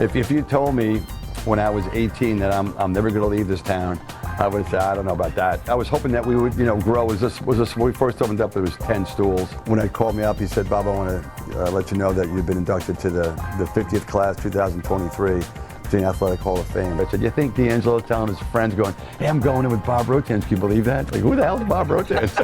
If you told me when I was 18 that I'm never going to leave this town, I would say, I don't know about that. I was hoping that we would, grow. When we first opened up, there was 10 stools. When he called me up, he said, Bob, I want to let you know that you've been inducted to the 50th class, 2023, to the Athletic Hall of Fame. I said, you think D'Angelo's telling his friends, going, hey, I'm going in with Bob Rotanz. Can you believe that? Like, who the hell is Bob Rotanz?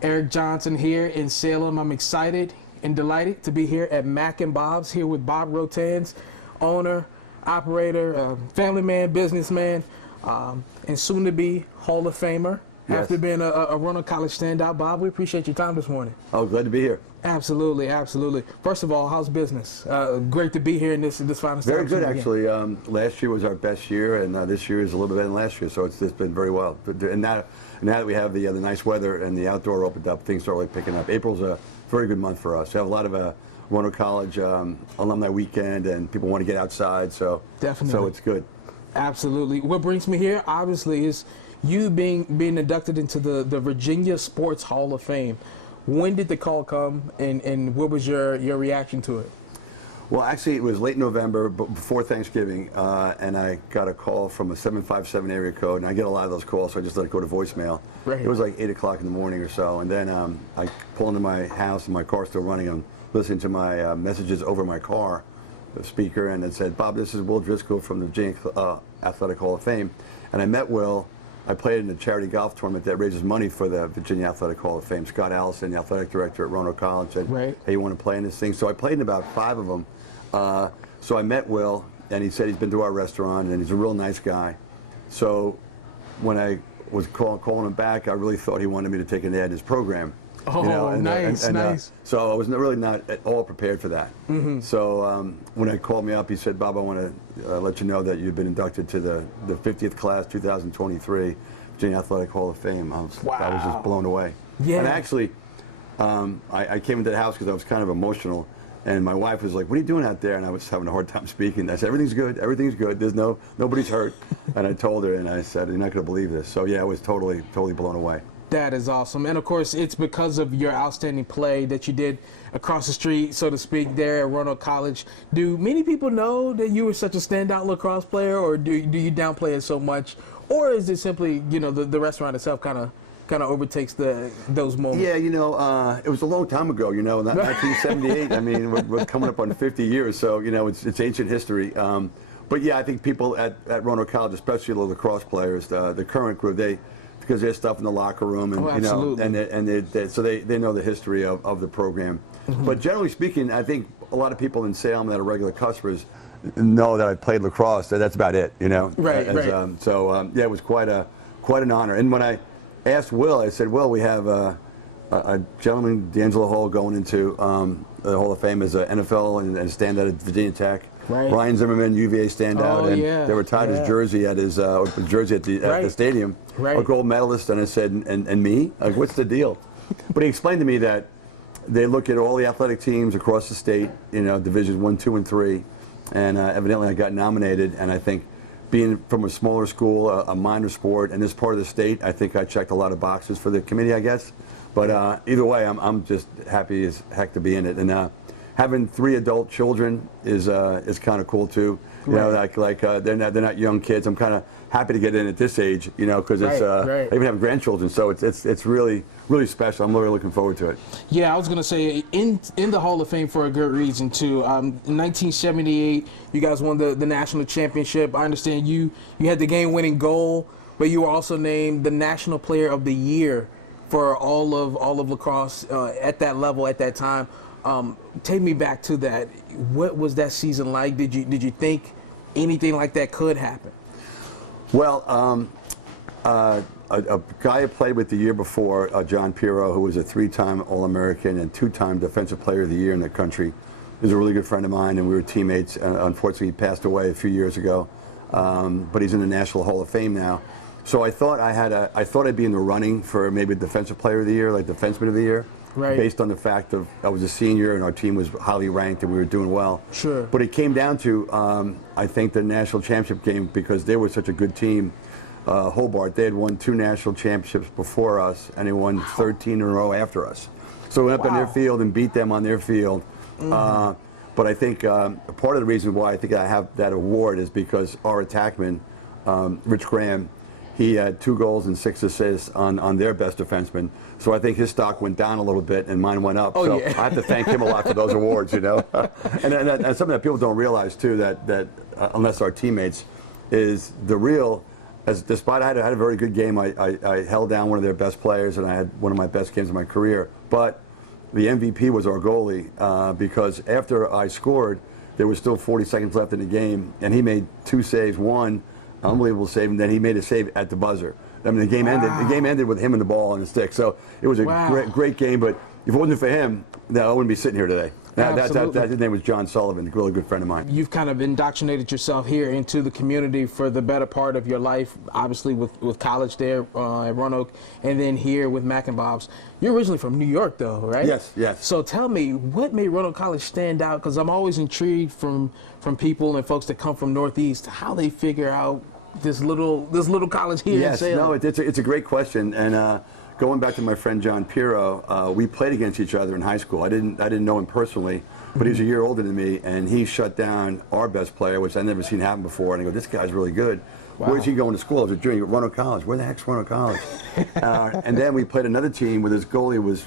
Eric Johnson here in Salem. I'm excited and delighted to be here at Mac and Bob's, here with Bob Rotanz, owner, operator, family man, businessman, and soon to be Hall of Famer. Yes. After being a Roanoke College standout. Bob, we appreciate your time this morning. Oh, glad to be here. Absolutely, absolutely. First of all, how's business? Great to be here in this final Very good, actually. Last year was our best year, and this year is a little bit better than last year, so it's been very well. And now that we have the nice weather and the outdoor opened up, things start really picking up. April's a very good month for us. We have a lot of Roanoke College alumni weekend, and people want to get outside, so definitely. So it's good. Absolutely. What brings me here, obviously, is you being inducted into the Virginia Sports Hall of Fame. When did the call come, and what was your reaction to it? Well, actually, it was late November, before Thanksgiving, and I got a call from a 757 area code, and I get a lot of those calls, so I just let it go to voicemail. Right. It was like 8 o'clock in the morning or so, and then I pull into my house, and my car's still running. I'm listening to my messages over my car, the speaker, and it said, Bob, this is Will Driscoll from the Virginia Athletic Hall of Fame. And I met Will. I played in a charity golf tournament that raises money for the Virginia Athletic Hall of Fame. Scott Allison, the athletic director at Roanoke College, said, right, hey, you want to play in this thing? So I played in about 5 of them. So I met Will, and he said he's been to our restaurant, and he's a real nice guy. So when I was calling him back, I really thought he wanted me to take an ad in his program. Oh, nice. So I was really not at all prepared for that. Mm-hmm. So when he called me up, he said, Bob, I want to let you know that you've been inducted to the 50th class, 2023, Virginia Athletic Hall of Fame. I was just blown away. Yeah. And actually, I came into the house because I was kind of emotional. And my wife was like, what are you doing out there? And I was having a hard time speaking. I said, everything's good. Everything's good. There's nobody's hurt. And I told her, and I said, you're not going to believe this. So, yeah, I was totally blown away. That is awesome. And, of course, it's because of your outstanding play that you did across the street, so to speak, there at Roanoke College. Do many people know that you were such a standout lacrosse player, or do you downplay it so much? Or is it simply, the restaurant itself kind of overtakes those moments? Yeah, it was a long time ago, 1978. I mean, we're coming up on 50 years, so, it's ancient history. But, yeah, I think people at Roanoke College, especially the lacrosse players, the current group, because there's stuff in the locker room, and so they know the history of the program. Mm-hmm. But generally speaking, I think a lot of people in Salem that are regular customers know that I played lacrosse. That's about it, Right. Yeah, it was quite an honor. And when I asked Will, I said, Will, we have a gentleman, D'Angelo Hall, going into the Hall of Fame as an NFL and standout at Virginia Tech. Right. Ryan Zimmerman, UVA standout, they retired his jersey at his at the stadium, a gold medalist. And I said, and me? Like, what's the deal? But he explained to me that they look at all the athletic teams across the state, divisions 1, 2, and 3, and evidently I got nominated. And I think, being from a smaller school, a minor sport, in this part of the state, I think I checked a lot of boxes for the committee, I guess. But either way, I'm just happy as heck to be in it. And having 3 adult children is kind of cool too. They're not young kids. I'm kind of happy to get in at this age, because I even have grandchildren, so it's really special. I'm really looking forward to it. Yeah, I was gonna say in the Hall of Fame for a good reason too. In 1978, you guys won the national championship. I understand you had the game-winning goal, but you were also named the National Player of the Year for all of lacrosse at that level at that time. Take me back to that. What was that season like? Did you think anything like that could happen? Well, a guy I played with the year before, John Pirro, who was a 3-time All-American and 2-time Defensive Player of the Year in the country, is a really good friend of mine, and we were teammates. Unfortunately, he passed away a few years ago, but he's in the National Hall of Fame now. So I thought I'd be in the running for maybe Defensive Player of the Year, like Defenseman of the Year. based on the fact of I was a senior and our team was highly ranked and we were doing well. Sure. But it came down to, I think, the national championship game because they were such a good team. Hobart, they had won 2 national championships before us, and they won 13 in a row after us. So we went up on their field and beat them on their field. But I think part of the reason why I think I have that award is because our attackman, Rich Graham, he had 2 goals and 6 assists on their best defenseman. So I think his stock went down a little bit and mine went up. So I have to thank him a lot for those awards, you know. and something that people don't realize too, that unless our teammates, is the real. Despite I had a very good game, I held down one of their best players and I had one of my best games of my career. But the MVP was our goalie because after I scored, there was still 40 seconds left in the game, and he made 2 saves. One unbelievable save, and then he made a save at the buzzer. I mean, the game ended. The game ended with him and the ball on the stick. So it was a great game. But if it wasn't for him, I wouldn't be sitting here today. His name was John Sullivan, a really good friend of mine. You've kind of indoctrinated yourself here into the community for the better part of your life, obviously with college there at Roanoke, and then here with Mac and Bob's. You're originally from New York, though, right? Yes, yes. So tell me, what made Roanoke College stand out? Because I'm always intrigued from people and folks that come from Northeast, how they figure out this little college here in Salem. Yes, no, it's a great question, and going back to my friend John Pirro, we played against each other in high school. I didn't know him personally, but he's a year older than me, and he shut down our best player, which I'd never seen happen before. And I go, this guy's really good. Wow. Where's he going to school? I was a junior at Roanoke College. Where the heck's Roanoke College? And then we played another team where this goalie was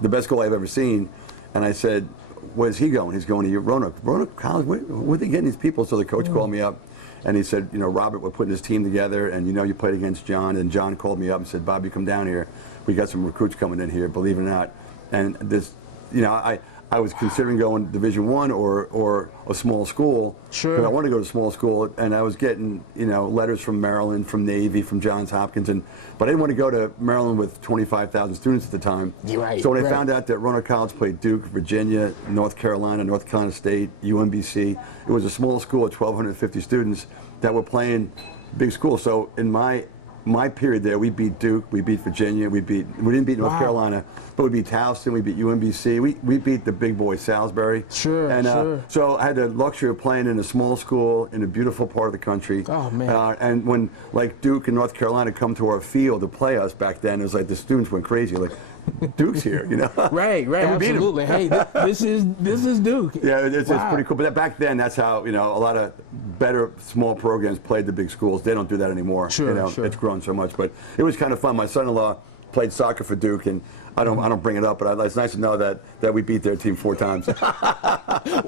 the best goalie I've ever seen, and I said, where's he going? He's going to Roanoke College. Where are they getting these people? So the coach called me up. And he said, you know, Robert, we're putting this team together, and you know you played against John. And John called me up and said, Bob, you come down here. We got some recruits coming in here, believe it or not. And this, you know, I was considering going Division I or a small school. Sure. Because I wanted to go to small school, and I was getting, you know, letters from Maryland, from Navy, from Johns Hopkins, but I didn't want to go to Maryland with 25,000 students at the time. Right. So when I found out that Roanoke College played Duke, Virginia, North Carolina State, UMBC, it was a small school of 1,250 students that were playing big schools. So in my period there, we beat Duke, we beat Virginia, we didn't beat North Carolina, but we beat Towson, we beat UMBC, we beat the big boy Salisbury. Sure, and so I had the luxury of playing in a small school in a beautiful part of the country. Oh man! And when like Duke and North Carolina come to our field to play us back then, it was like the students went crazy, like Duke's here, you know. Right, absolutely. Hey, this is Duke. Yeah, it's pretty cool. But back then, that's how, you know, a lot of better small programs played the big schools. They don't do that anymore. Sure, you know, it's grown so much. But it was kind of fun. My son-in-law played soccer for Duke, and I don't bring it up, but it's nice to know that we beat their team 4 times.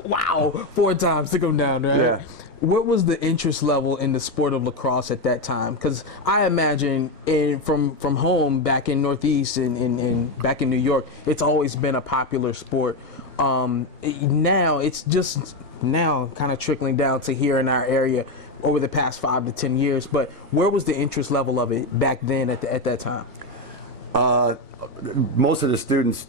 Wow, 4 times, took them down, right? Yeah. What was the interest level in the sport of lacrosse at that time? Because I imagine from home back in Northeast and back in New York, it's always been a popular sport. Now it's just kind of trickling down to here in our area over the past 5 to 10 years. But where was the interest level of it back then at that time? Most of the students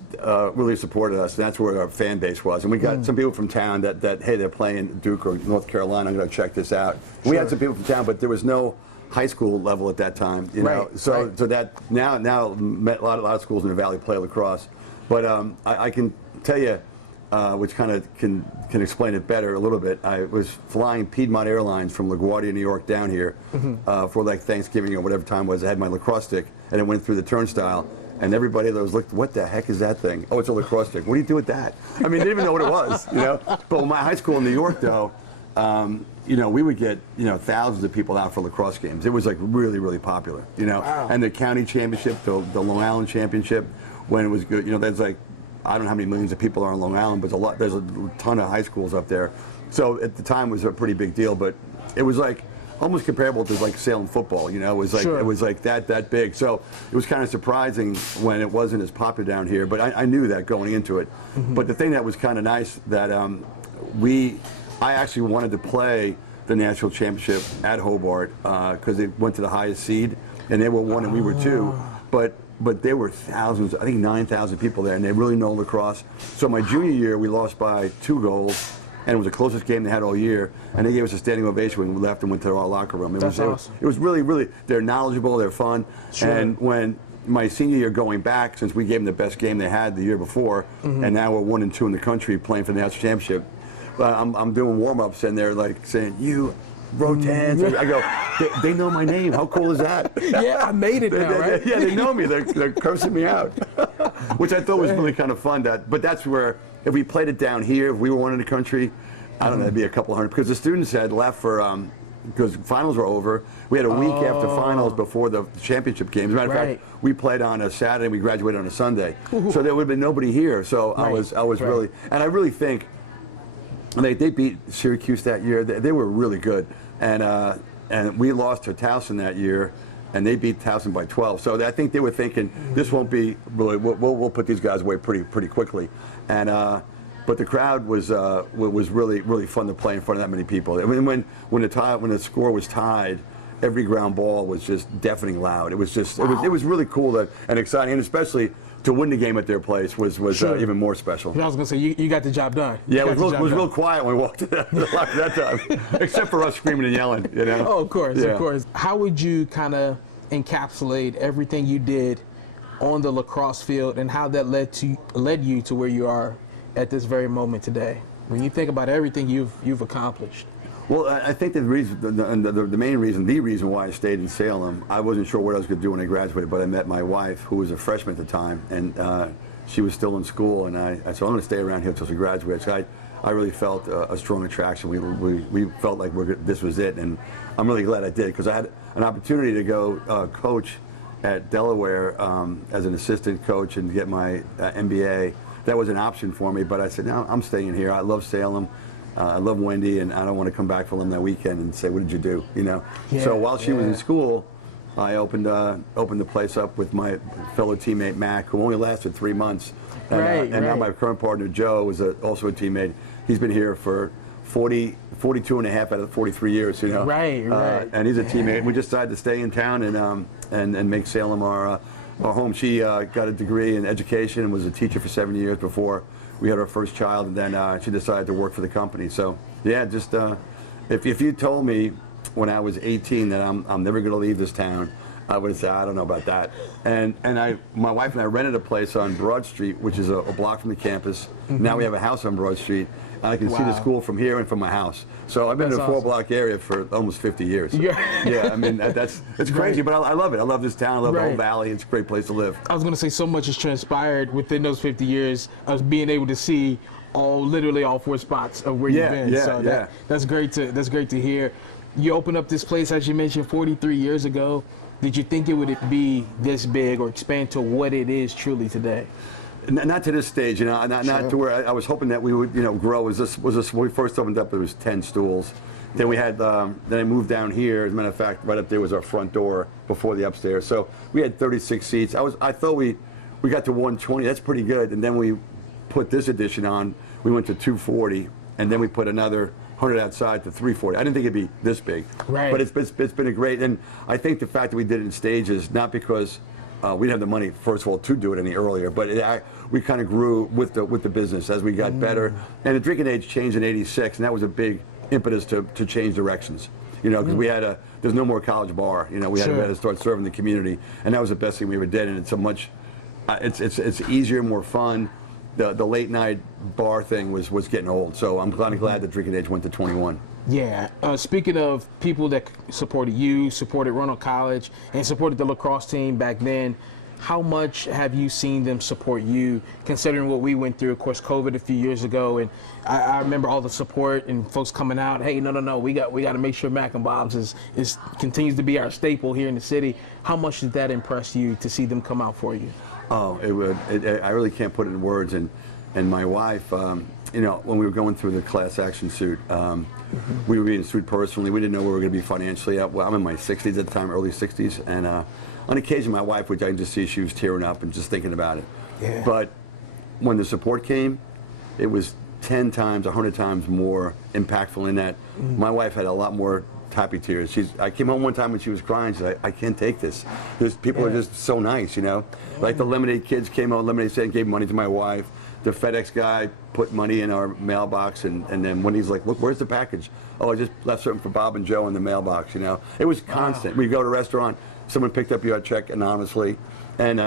really supported us. That's where our fan base was. And we got some people from town that hey, they're playing Duke or North Carolina, I'm going to check this out. Sure. We had some people from town, but there was no high school level at that time. You know? So that now a lot of schools in the Valley play lacrosse. But I can tell you, which kind of can explain it better a little bit. I was flying Piedmont Airlines from LaGuardia, New York, down here for like Thanksgiving or whatever time it was. I had my lacrosse stick, and it went through the turnstile. And everybody that was looked, what the heck is that thing? Oh, it's a lacrosse stick. What do you do with that? I mean, they didn't even know what it was, you know. But with my high school in New York, though, you know, we would get, you know, thousands of people out for lacrosse games. It was like really, really popular, you know. Wow. And the county championship, the Long Island championship, when it was good, you know, there's like, I don't know how many millions of people are on Long Island, but there's a ton of high schools up there. So at the time, it was a pretty big deal. But it was like almost comparable to like Salem football, you know. It was like it was like that big. So it was kind of surprising when it wasn't as popular down here. But I knew that going into it. But the thing that was kind of nice that I actually wanted to play the national championship at Hobart because they went to the highest seed, and they were 1 and we were 2. But there were thousands, I think 9,000 people there, and they really know lacrosse. So my junior year, we lost by 2 goals, and it was the closest game they had all year. And they gave us a standing ovation when we left and went to our locker room. It was awesome. It was really, really, they're knowledgeable, they're fun. Sure. And when my senior year going back, since we gave them the best game they had the year before, and now we're 1-2 in the country playing for the national championship. I'm doing warm-ups, and they're like saying, "You, Rotanz." I go, they know my name. How cool is that? Yeah, I made it now, right? Yeah, they know me. They're cursing me out, which I thought was really kind of fun. But that's where, if we played it down here, if we were one in the country, I don't know, it'd be a couple hundred, because the students had left for because finals were over. We had a week after finals before the championship game. As a matter of fact, we played on a Saturday, we graduated on a Sunday. So there would have been nobody here. So I was really, and I really think they beat Syracuse that year. They were really good. And we lost to Towson that year, and they beat Towson by 12. So I think they were thinking, this won't be really, we'll put these guys away pretty quickly. And but the crowd was really fun to play in front of that many people. I mean, when the score was tied, every ground ball was just deafening loud. It was just it was really cool and exciting, and especially to win the game at their place was even more special. I was gonna say you got the job done. Yeah, it was real quiet when we walked to the locker that time, except for us screaming and yelling. You know. Oh, of course. How would you kind of encapsulate everything you did on the lacrosse field, and how that led you to where you are at this very moment today? When you think about everything you've accomplished. Well, I think the main reason why I stayed in Salem, I wasn't sure what I was going to do when I graduated, but I met my wife, who was a freshman at the time, and she was still in school, and I said, I'm going to stay around here until she graduates. So I really felt a strong attraction. We felt like this was it, and I'm really glad I did, because I had an opportunity to go coach at Delaware as an assistant coach and get my MBA. That was an option for me, but I said, no, I'm staying here. I love Salem. I love Wendy, and I don't want to come back for them that weekend and say, what did you do? You know. Yeah, so while she was in school, I opened the place up with my fellow teammate Mac, who only lasted 3 months. And now my current partner Joe is also a teammate. He's been here for 42 and a half out of 43 years. You know. Right. And he's a teammate. We just decided to stay in town and make Salem our home. She got a degree in education and was a teacher for 7 years before we had our first child, and then she decided to work for the company. So yeah, just if you told me when I was 18 that I'm never going to leave this town, I would have said, I don't know about that. And my wife and I rented a place on Broad Street, which is a block from the campus. Now we have a house on Broad Street, and I can see the school from here and from my house. So I've been in a 4-block area for almost 50 years. Yeah, I mean, it's crazy, but I love it. I love this town. I love the whole valley. It's a great place to live. I was going to say, so much has transpired within those 50 years of being able to see literally all 4 spots of where you've been. So that's great to hear. You opened up this place, as you mentioned, 43 years ago. Did you think it would be this big or expand to what it is truly today? Not to this stage, you know, not to where I was hoping that we would, you know, grow. When we first opened up, there was 10 stools. Then we had, then I moved down here. As a matter of fact, right up there was our front door before the upstairs. So we had 36 seats. I thought we got to 120. That's pretty good. And then we put this addition on. We went to 240, and then we put another 100 outside to 340. I didn't think it'd be this big, but it's been a great. And I think the fact that we did it in stages, not because we didn't have the money, first of all, to do it any earlier, but we kind of grew with the business as we got better. And the drinking age changed in '86, and that was a big impetus to change directions. You know, because there's no more college bar. You know, we had to start serving the community, and that was the best thing we ever did. And it's a much, it's easier, more fun. The late night bar thing was getting old, so I'm glad the drinking age went to 21. Yeah. Speaking of people that supported you, supported Roanoke College, and supported the lacrosse team back then, how much have you seen them support you, considering what we went through, of course, COVID a few years ago, and I remember all the support and folks coming out, hey, no, we got to make sure Mac and Bob's continues to be our staple here in the city. How much did that impress you to see them come out for you? Oh, I really can't put it in words. And my wife, you know, when we were going through the class action suit, we were being sued personally. We didn't know where we were going to be financially. Well, I'm in my 60s at the time, early 60s, and on occasion, my wife, which I can just see, she was tearing up and just thinking about it. Yeah. But when the support came, it was 10 times, 100 times more impactful in that my wife had a lot more happy tears. I came home one time when she was crying. She said, I can't take this. People are just so nice, you know. Like the Lemonade kids came out, Lemonade Stand, gave money to my wife. the FedEx guy put money in our mailbox, and then when he's like, look, where's the package? Oh, I just left something for Bob and Joe in the mailbox, you know. It was constant. We'd go to a restaurant, someone picked up your check anonymously, and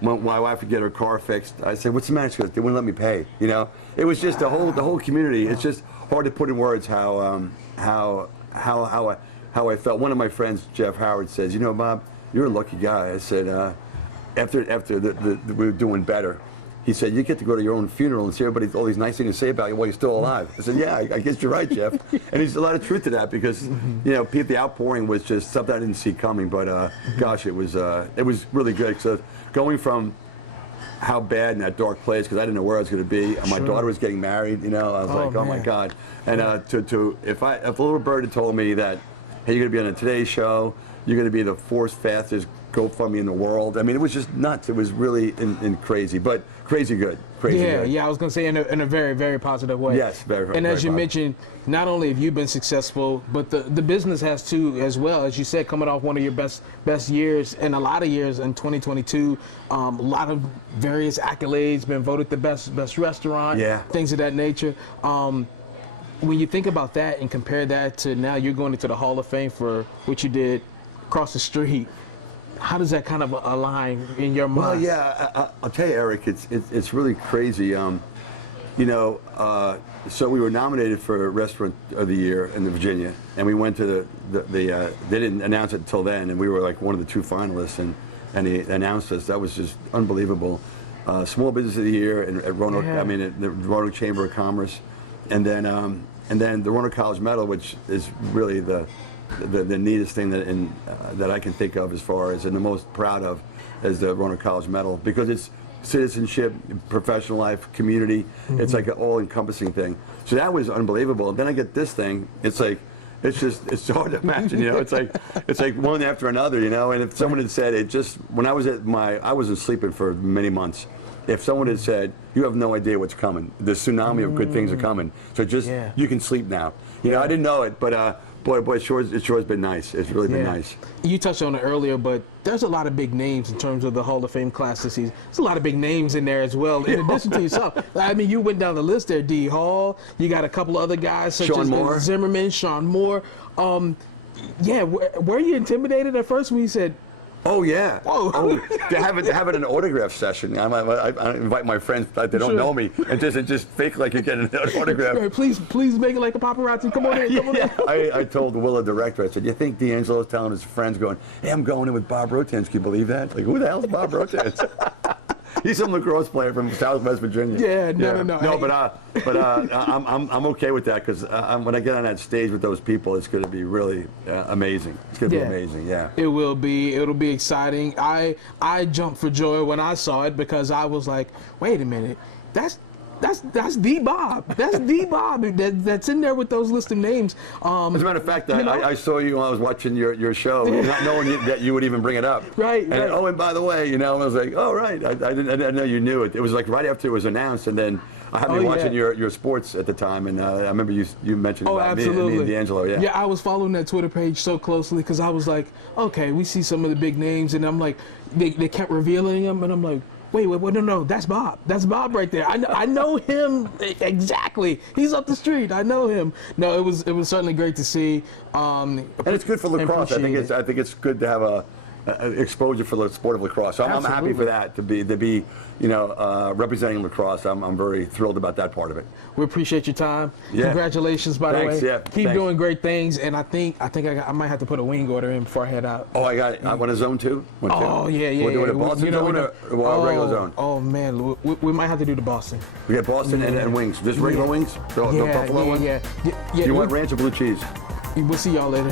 my wife would get her car fixed. I said, what's the matter? She goes, they wouldn't let me pay, you know. It was just the whole community. It's just hard to put in words how I felt. One of my friends, Jeff Howard, says, you know, Bob, you're a lucky guy. I said, after we were doing better, he said, you get to go to your own funeral and see everybody, all these nice things to say about you while you're still alive. I said, yeah, I guess you're right, Jeff. And there's a lot of truth to that because, you know, the outpouring was just something I didn't see coming. But gosh, it was really good. So going from how bad in that dark place, because I didn't know where I was going to be, and my daughter was getting married, you know, I was like, oh my God. And if a little bird had told me that, hey, you're going to be on a Today Show, you're going to be the fourth fastest GoFundMe in the world. I mean, it was just nuts. It was really crazy, but crazy good. Crazy good. Yeah, I was going to say in a very, very positive way. Yes, very. And very as you positive. mentioned, not only have you been successful, but the business has too as well. As you said, coming off one of your best years, and a lot of years in 2022, a lot of various accolades, been voted the best restaurant, things of that nature. When you think about that and compare that to now you're going into the Hall of Fame for what you did across the street, how does that kind of align in your mind? Well, yeah, I'll tell you, Eric, it's really crazy. You know, so we were nominated for Restaurant of the Year in Virginia, and we went to they didn't announce it until then, and we were like one of the 2 finalists, and he announced us. That was just unbelievable. Small Business of the Year at Roanoke, I mean, at the Roanoke Chamber of Commerce, and then the Roanoke College Medal, which is really the neatest thing that I can think of as far as, and the most proud of, is the Roanoke College Medal, because it's citizenship, professional life, community. It's like an all-encompassing thing. So that was unbelievable. And then I get this thing. It's like, it's hard to imagine, you know. It's like one after another, you know. And if someone had said it, just when I wasn't sleeping for many months. If someone had said, you have no idea what's coming, the tsunami of good things are coming, so just you can sleep now. You know, I didn't know it, but boy, it sure has been nice. It's really been nice. You touched on it earlier, but there's a lot of big names in terms of the Hall of Fame class this season. There's a lot of big names in there as well, in addition to yourself. I mean, you went down the list there, D. Hall. You got a couple other guys such as Zimmerman, Sean Moore. Were you intimidated at first when you said, oh yeah! Oh, to have it an autograph session. I invite my friends that they don't know me and just fake like you're getting an autograph. Right, please make it like a paparazzi. Come on in. Come on in. I told Willa, director, I said, you think D'Angelo's telling his friends, going, hey, I'm going in with Bob Rotanz. Can you believe that? Like, who the hell's Bob Rotanz? He's some lacrosse player from Southwest Virginia. No. No, but I'm okay with that, because when I get on that stage with those people, it's going to be really amazing. It's going to be amazing. Yeah. It will be. It'll be exciting. I jumped for joy when I saw it, because I was like, wait a minute, that's the Bob. That's the Bob that's in there with those list of names. As a matter of fact, I saw you when I was watching your show, not knowing that you would even bring it up. Right. Oh, and by the way, you know, I was like, oh, right. I didn't know you knew it. It was like right after it was announced, and then I had been watching your sports at the time, and I remember you mentioned about me and D'Angelo. Yeah. Yeah, I was following that Twitter page so closely, because I was like, okay, we see some of the big names, and I'm like, they kept revealing them, and I'm like, wait, no, that's Bob. That's Bob right there. I know him exactly. He's up the street. I know him. No, it was certainly great to see. And it's good for lacrosse. I think it's good to have a exposure for the sport of lacrosse. So I'm happy for that, to be you know, representing lacrosse. I'm very thrilled about that part of it. We appreciate your time. Yeah. Congratulations, by the way. Yeah. Keep doing great things, and I think I might have to put a wing order in before I head out. Oh, I got it. I want a zone 2. Oh, yeah. We're doing a Boston zone or regular zone? Oh, man, we might have to do the Boston. We got Boston and wings. Just regular wings? No buffalo ones? Yeah. You want ranch or blue cheese? We'll see y'all later.